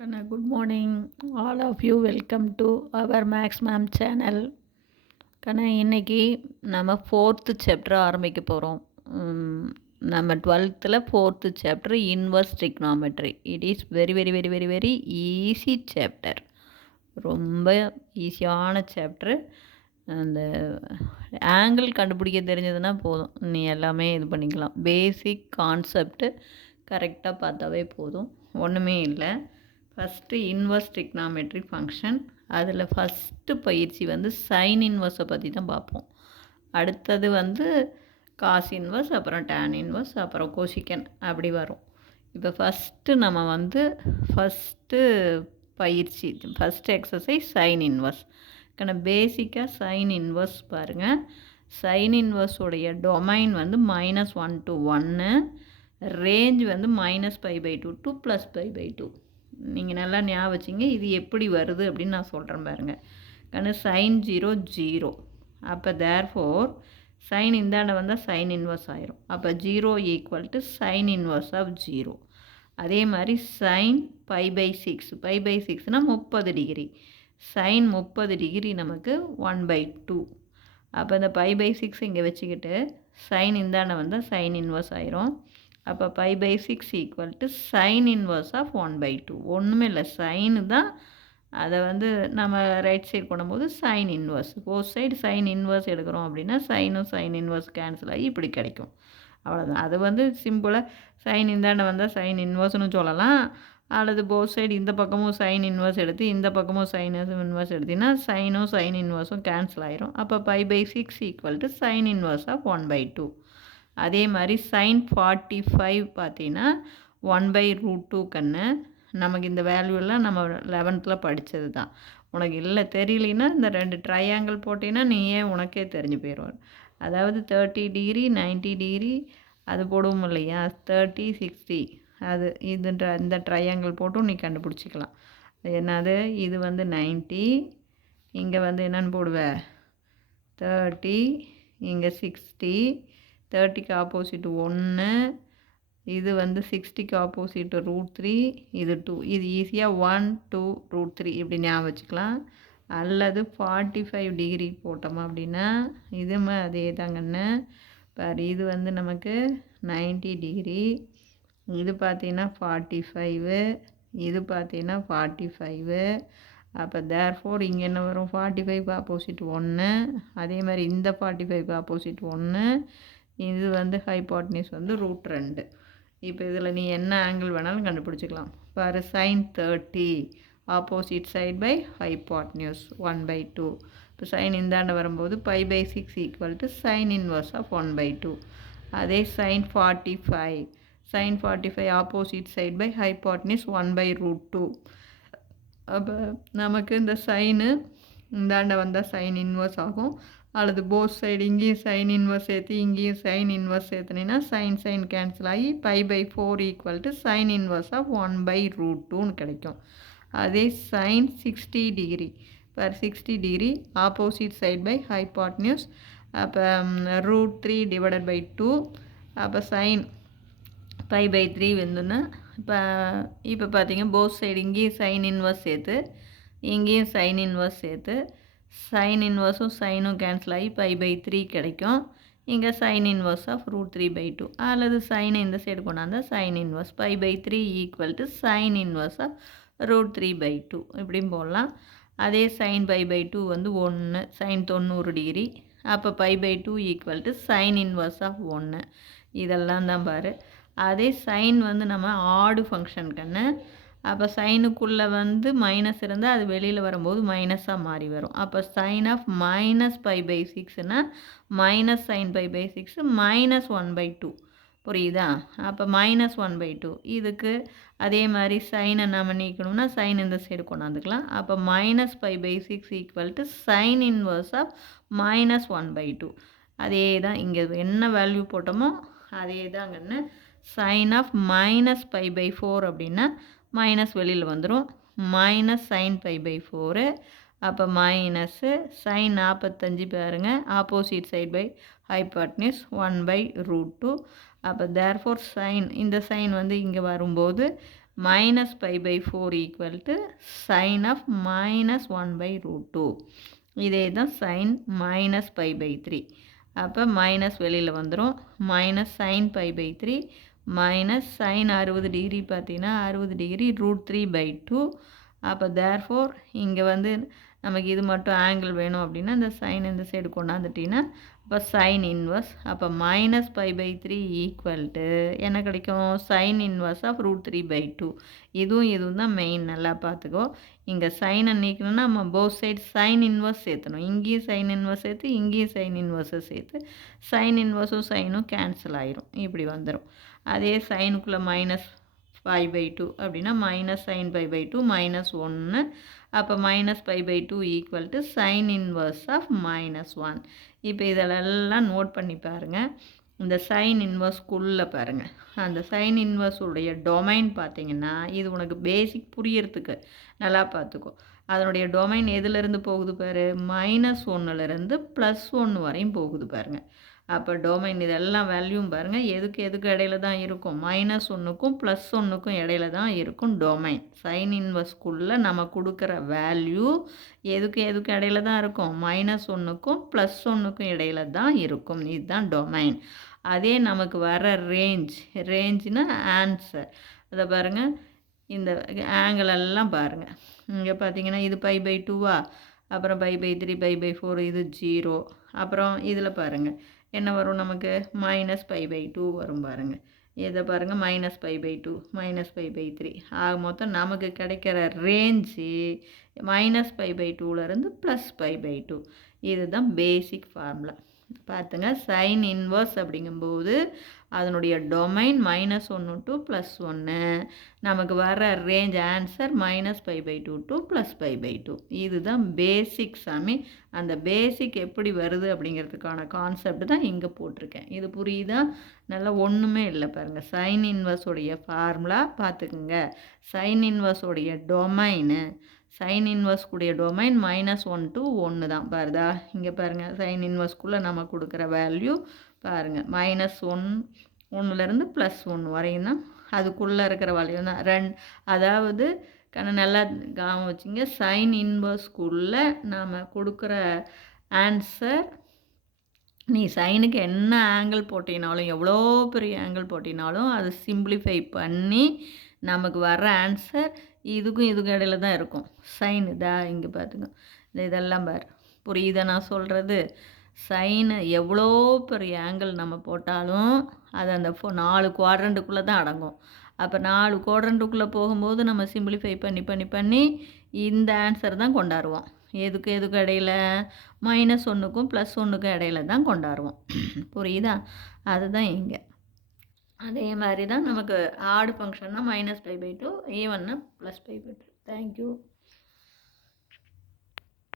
Good morning, all of you. Welcome to our Max Ma'am channel. இன்னைக்கு நம்ம 4th chapter ஆரம்பிக்க போகிறோம். நம்ம 12th fourth chapter inverse trigonometry. It is very very very very very easy chapter. ரொம்ப ஈஸியான chapter. அந்த angle கண்டுபிடிக்க தெரிஞ்சதுன்னா போதும், நீ எல்லாமே இது பண்ணிக்கலாம். பேசிக் கான்செப்ட் கரெக்டாக பார்த்தாவே போதும், ஒன்றுமே இல்லை. First inverse trigonometry function. அதில் ஃபஸ்ட்டு பயிற்சி வந்து சைன் இன்வர்ஸை பற்றி தான் பார்ப்போம். அடுத்தது வந்து காஸ் இன்வர்ஸ், அப்புறம் டேன் இன்வர்ஸ், அப்புறம் கோசிக்கன், அப்படி வரும். இப்போ ஃபஸ்ட்டு நம்ம வந்து ஃபஸ்ட்டு பயிற்சி, ஃபஸ்ட்டு எக்ஸசைஸ் சைன் இன்வர்ஸ். பேசிக்காக சைன் இன்வர்ஸ் பாருங்கள். சைன் இன்வர்ஸோடைய டொமைன் வந்து -1 to 1, ரேஞ்ச் வந்து -π/2 to +π/2. நீங்கள் நல்லா ஞாபகம் வச்சிங்க. இது எப்படி வருது அப்படின்னு நான் சொல்கிறேன் பாருங்கள். சைன் 0 0. அப்போ தேர்ஃபோர் சைன் இந்தாண்ட வந்தால் சைன் இன்வர்ஸ் ஆயிரும். அப்போ 0 = சைன் இன்வர்ஸ் ஆஃப் 0. அதே மாதிரி சைன் π/6. π/6னா 30 டிகிரி. சைன் 30 டிகிரி நமக்கு 1/2. அப்போ இந்த π/6 இங்கே வச்சுக்கிட்டு சைன் இந்தாண்ட வந்தால் சைன் இன்வர்ஸ் ஆயிரும். அப்போ π/6 = சைன் இன்வர்ஸ் ஆஃப் 1/2. ஒன்றுமே இல்லை, சைனு தான். அதை வந்து நம்ம ரைட் சைடு பண்ணும்போது sine inverse, both side sine inverse எடுக்கிறோம் அப்படின்னா சைனும் சைன் இன்வர்ஸ் கேன்சல் ஆகி இப்படி கிடைக்கும். அவ்வளோதான். அது வந்து சிம்பிளாக சைன் இந்தாண்ட வந்தால் சைன் இன்வர்ஸ்னு சொல்லலாம். அல்லது போத் சைடு இந்த பக்கமும் சைன் இன்வர்ஸ் எடுத்து இந்த பக்கமும் சைன் இன்வர்ஸ் எடுத்திங்கன்னா சைனும் சைன் இன்வர்ஸும் கேன்சல் ஆயிரும். அப்போ π/6 = சைன் இன்வர்ஸ் ஆஃப் 1/2. அதே மாதிரி சைன் 45 பார்த்தீங்கன்னா 1/√2. நமக்கு இந்த வேல்யூலாம் நம்ம 11th படித்தது தான். உனக்கு இல்லை தெரியலனா இந்த 2 ட்ரையாங்கிள் போட்டிங்கன்னா நீயே உனக்கே தெரிஞ்சு போயிடும். அதாவது 30 டிகிரி 90 டிகிரி அது போடுவோம் இல்லையா, 30 60, அது இந்த ட்ரையாங்கிள் போட்டும் நீ கண்டுபிடிச்சிக்கலாம். என்னது, இது வந்து 90, இங்கே வந்து என்னென்னு போடுவேன் 30, இங்கே 60, 30க்கு ஆப்போசிட் 1, இது வந்து 60க்கு ஆப்போசிட் √3, இது 2. இது ஈஸியாக 1 2 √3 இப்படி ஞாபகம் வச்சுக்கலாம். அல்லது 45 டிகிரி போட்டோமா அப்படின்னா இதுவுமே அதே தாங்கன்னு பாரு. இது வந்து நமக்கு 90 டிகிரி, இது பார்த்தீங்கன்னா 45, இது பார்த்தீங்கன்னா 45. அப்போ தேர்ஃபோர் இங்கே என்ன வரும், 45க்கு ஆப்போசிட் 1, அதே மாதிரி இந்த 45க்கு ஆப்போசிட் 1, இது வந்து ஹைபாட்னியூஸ் வந்து √2. இப்போ இதில் நீ என்ன ஆங்கிள் வேணாலும் கண்டுபிடிச்சிக்கலாம். பாரு, sine 30 opposite side by hypotenuse 1/2. இப்போ சைன் இந்தாண்ட வரும்போது π/6 = சைன் இன்வர்ஸ் ஆஃப் 1/2. அதே sine 45 opposite side by hypotenuse 1/√2. அப்போ நமக்கு இந்த சைனு இந்தாண்ட வந்தால் சைன் இன்வர்ஸ் ஆகும். அல்லது போத் சைடு இங்கேயும் சைன் இன்வர்ஸ் சேர்த்து இங்கேயும் சைன் இன்வர்ஸ் சேர்த்துனீங்கன்னா சைன் கேன்சல் ஆகி π/4 = சைன் இன்வர்ஸ் ஆஃப் 1/√2ன்னு கிடைக்கும். அதே sine 60 degree, per 60 degree opposite side by hypotenuse, அப்போ √3 / 2. அப்போ சைன் π/3 வந்துன்னா இப்போ பார்த்தீங்க போத் சைடு இங்கேயும் சைன் இன்வர்ஸ் சேர்த்து இங்கேயும் சைன் இன்வர்ஸ் சேர்த்து சைன் இன்வர்ஸும் சைனும் கேன்சல் ஆகி π/3 கிடைக்கும். இங்கே சைன் இன்வர்ஸ் ஆஃப் √3/2. அல்லது சைனை இந்த சைடு கொண்டாந்தா sine inverse π/3 = sine inverse of √3/2 இப்படியும் போடலாம். அதே சைன் π/2 வந்து 1, சைன் 90 டிகிரி. அப்போ π/2 = சைன் இன்வர்ஸ் ஆஃப் 1. இதெல்லாம் தான் பாரு. அதே சைன் வந்து நம்ம ஆடு ஃபங்க்ஷன் அப்போ சைனுக்குள்ளே வந்து மைனஸ் இருந்தால் அது வெளியில் வரும்போது மைனஸாக மாறி வரும். அப்போ சைன் ஆஃப் -π/6னா மைனஸ் சைன் π/6 -1/2. புரியுதா? அப்போ -1/2. இதுக்கு அதே மாதிரி சைனை நம்ம நீக்கணும்னா சைன் இந்த சைடு கொண்டாந்துக்கலாம். அப்போ -π/6 = சைன் இன்வர்ஸ் ஆஃப் -1/2. அதே தான் இங்கே என்ன வேல்யூ போட்டோமோ அதே தாங்கன்னு. சைன் ஆஃப் -π/4 அப்படின்னா மைனஸ் வெளியில் வந்துடும், மைனஸ் சைன் π/4. அப்போ மைனஸு சைன் 45 பாருங்கள் ஆப்போசிட் சைட் பை ஹைபாட்னியூஸ் 1/√2. அப்போ தேர்ஃபோர் சைன் இந்த சைன் வந்து இங்கே வரும்போது minus pi by 4 equal to sin of minus 1 by root 2. இதே தான் sin minus pi by 3. அப்போ மைனஸ் வெளியில் வந்துடும். Minus sin pi by 3 minus sin 60 degree பார்த்தீங்கன்னா 60 டிகிரி ரூட் 3 by 2. அப்போ தேர்ஃபோர் இங்கே வந்து நமக்கு இது மட்டும் ஆங்கிள் வேணும் அப்படின்னா இந்த சைன் இந்த சைடு கொண்டாந்துட்டிங்கன்னா அப்போ சைன் இன்வர்ஸ் அப்போ minus pi by 3 equal to என்ன கிடைக்கும் sine inverse of root 3 by 2. இதுவும் தான் மெயின். நல்லா பார்த்துக்கோ. இங்கே சைனை நீக்கணும்னா நம்ம போத் சைடு சைன் இன்வர்ஸ் சேர்த்தணும். இங்கேயும் சைன் இன்வர்ஸ் சேர்த்து இங்கேயும் சைன் இன்வர்ஸை சேர்த்து சைன் இன்வர்ஸும் சைனும் கேன்சல் ஆயிரும். இப்படி வந்துடும். அதே சைனுக்குள்ளே மைனஸ் 5 by 2 அப்படின்னா minus sine pi by 2 minus 1. அப்போ minus pi by 2 equal to sine inverse of minus 1. இப்போ இதெல்லாம் நோட் பண்ணி பாருங்கள். இந்த சைன் இன்வர்ஸ்குள்ளே பாருங்கள். அந்த சைன் இன்வர்ஸுடைய டொமைன் பார்த்தீங்கன்னா இது உனக்கு பேசிக் புரியறதுக்கு நல்லா பார்த்துக்கோ. அதனுடைய டொமைன் எதுலேருந்து போகுது பாரு, மைனஸ் 1லேருந்து ப்ளஸ் 1 வரையும் போகுது பாருங்கள். அப்போ டொமைன் இதெல்லாம் வேல்யூம் பாருங்கள் எதுக்கு இடையில தான் இருக்கும், மைனஸ் 1க்கும் ப்ளஸ் 1க்கும் இடையில தான் இருக்கும் டொமைன். சைன் இன்வர்ஸ்குள்ளே நம்ம கொடுக்குற வேல்யூ எதுக்கு இடையில தான் இருக்கும், மைனஸ் 1க்கும் ப்ளஸ் 1க்கும் இடையில தான் இருக்கும். இதுதான் டொமைன். அதே நமக்கு வர ரேஞ்சுனா ஆன்சர். அதை பாருங்கள். இந்த ஆங்கிள் எல்லாம் பாருங்கள். இங்கே பார்த்தீங்கன்னா இது பை பை 2வா, அப்புறம் பை பை 3 பை பை 4 இது 0. அப்புறம் இதில் பாருங்கள் என்ன வரும் நமக்கு மைனஸ் பை பை 2 வரும் பாருங்கள். இதை பாருங்கள் minus pi by 2 minus pi by 3 ஆக மொத்தம் நமக்கு கிடைக்கிற ரேஞ்சு மைனஸ் பை பை 2லேருந்து ப்ளஸ் பை பை 2. இதுதான் பேசிக் ஃபார்முலா. பார்த்துங்க. சைன் இன்வர்ஸ் அப்படிங்கும்போது அதனுடைய டொமைன் மைனஸ் 1 டு ப்ளஸ் 1. நமக்கு வர range answer minus pi by 2 to plus pi by 2. இதுதான் பேசிக் சாமி. அந்த பேசிக் எப்படி வருது அப்படிங்கிறதுக்கான கான்செப்ட் தான் இங்கே போட்டிருக்கேன். இது புரியுதா? நல்லா ஒன்றுமே இல்லை பாருங்கள். சைன் இன்வர்ஸோடைய ஃபார்முலா பார்த்துக்குங்க. சைன் இன்வர்ஸோடைய டொமைனு சைன் இன்வர்ஸ்க்குடைய டொமைன் மைனஸ் 1 டு 1 தான். பாருதா இங்கே பாருங்கள். சைன் இன்வர்ஸ்க்குள்ளே நம்ம கொடுக்குற வேல்யூ பாருங்கள் மைனஸ் 1லேருந்து ப்ளஸ் 1 வரையும் தான் அதுக்குள்ளே இருக்கிற வேல்யூ தான். அதாவது நல்லா கவனம் வச்சுங்க. சைன் இன்வர்ஸ்க்குள்ளே நாம் கொடுக்குற ஆன்சர் நீ சைனுக்கு என்ன ஆங்கிள் போட்டினாலும் எவ்வளோ பெரிய ஆங்கிள் போட்டினாலும் அது சிம்பிளிஃபை பண்ணி நமக்கு வர ஆன்சர் இதுக்கும் இடையில தான் இருக்கும். சைன் இங்கே பார்த்துங்க. இதெல்லாம் பாரு புரியுதா நான் சொல்கிறது? சைனு எவ்வளோ பெரிய ஆங்கிள் நம்ம போட்டாலும் அது அந்த 4 குவாட்ரண்ட்டுக்குள்ளே தான் அடங்கும். அப்போ 4 குவாட்ரண்ட்டுக்குள்ளே போகும்போது நம்ம சிம்பிளிஃபை பண்ணி இந்த ஆன்சர் தான் கொண்டாடுவோம். எதுக்கு இடையில மைனஸ் 1க்கும் ப்ளஸ் 1க்கும் இடையில தான் கொண்டாடுவோம். புரியுதா? அதுதான் இங்கே. அதே மாதிரி தான் நமக்கு ஆட் ஃபங்க்ஷன்னா மைனஸ் பை பை 2, ஈவன்னா ப்ளஸ் பை பை 2. தேங்க்யூ.